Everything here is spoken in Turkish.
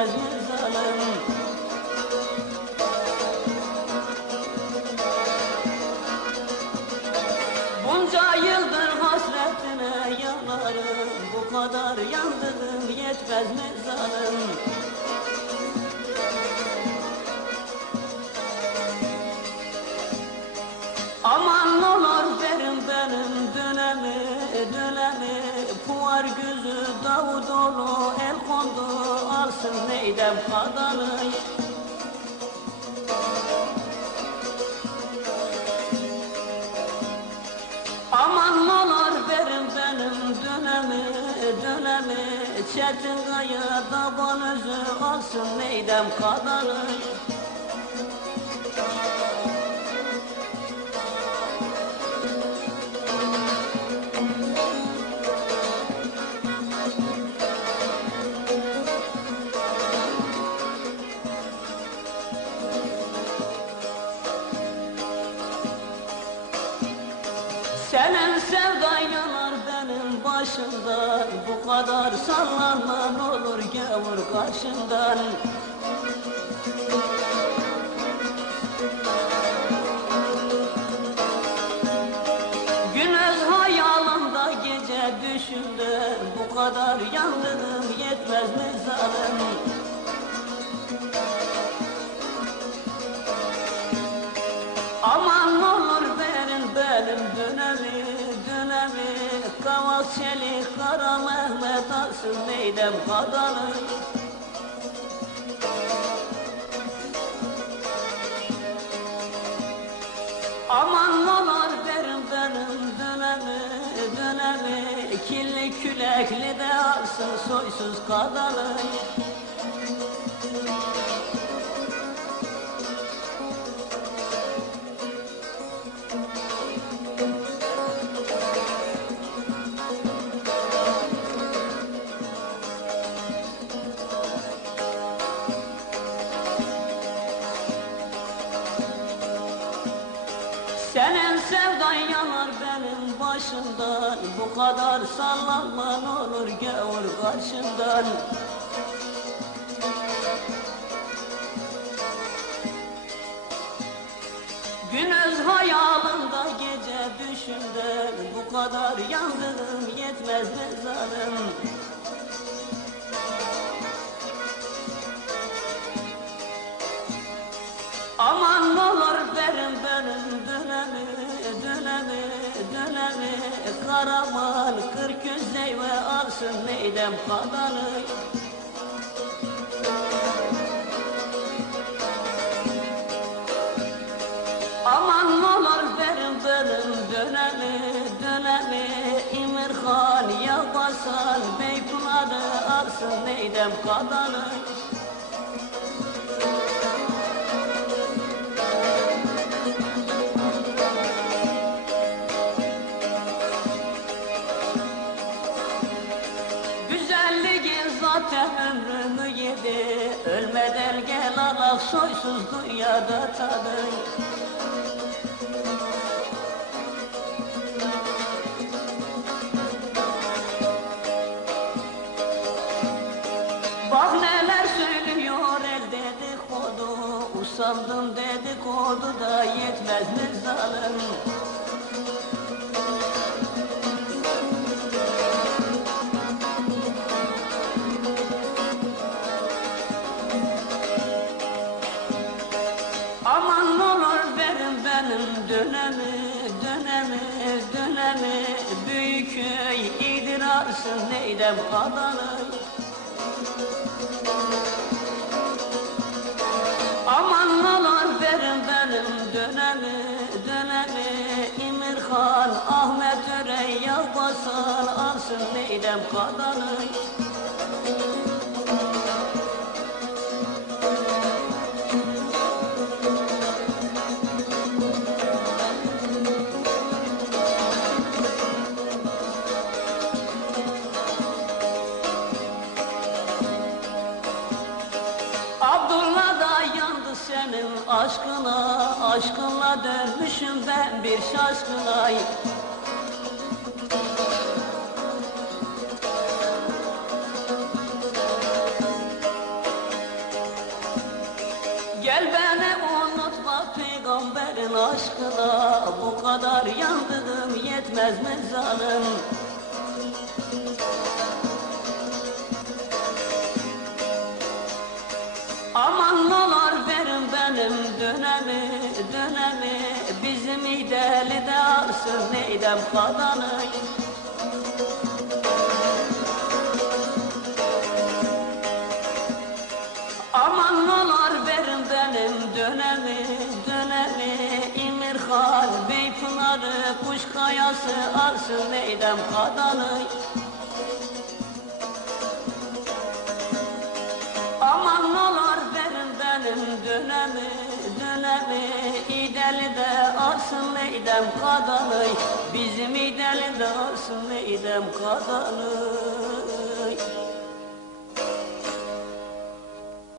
yetmez mi zalim? Bunca yıldır hasretine yanarım, bu kadar yandırım yetmez mi zalim? Aman olur verin benim dönemi, dönemi. Puvar gözü Davutoğlu el kondu, alsın neydem kadını. Aman olur verin benim dönemi, dönemi. Çetin kaya daban özü, alsın neydem kadını. Senin sevdan yanar benim başımdan, bu kadar sallanman olur gavur karşından. Gündüz hayalimda gece düşümde, bu kadar yandırım yetmez mi zalim? Aman olur verin benim dönemi, dönemi. Kavak Çelik Kara Mehmet alsın neydem kadını. Aman olur verin benim dönemi, dönemi. Kirli külekli de alsın soysuz kadını. Senin sevdan yanar benim başımdan, bu kadar sallanman olur gavur karşımdan. Gündüz hayalimda gece düşümde, bu kadar yandırım yetmez mi zalim? Aman olur verin benim dönemi, dönemi, dönemi. Karaman kırk yüz zeyve alsın neydem kadını. Aman olur verin benim dönemi, dönemi. İmirhan Yalbasan Beypınar'ı alsın neydem kadını. Zaten ömrümü yedi, ölmeden gel alak soysuz dünyada tadın. Bak neler söylüyor el dedikodu, usandım dedikodu da yetmez mi zalim? Aman olur verin benim dönemi, dönemi, dönemi. Büyükköy idirarsın neydem kadını. Aman olur verin benim dönemi, dönemi. İmirhan Ahmet Örey Yalbasan alsın neydem kadını. Abdullah da yandı senin aşkına, aşkınla dönmüşüm ben bir şaşkına. Gel beni unutma peygamberin aşkına, bu kadar yandığım yetmez mi zalim? Aman olar verin benim dönemi, dönemi, bizim ideli de arsın neydem kadanı. Aman olar verin benim dönemi, dönemi, İmirhal, Beypınarı, Kuş Kayası arsın neydem kadanı. Aman olar verin benim dönemi, dönemi, İdeli de arsın neydem kadanı. Bizim İdeli de arsın neydem kadanı.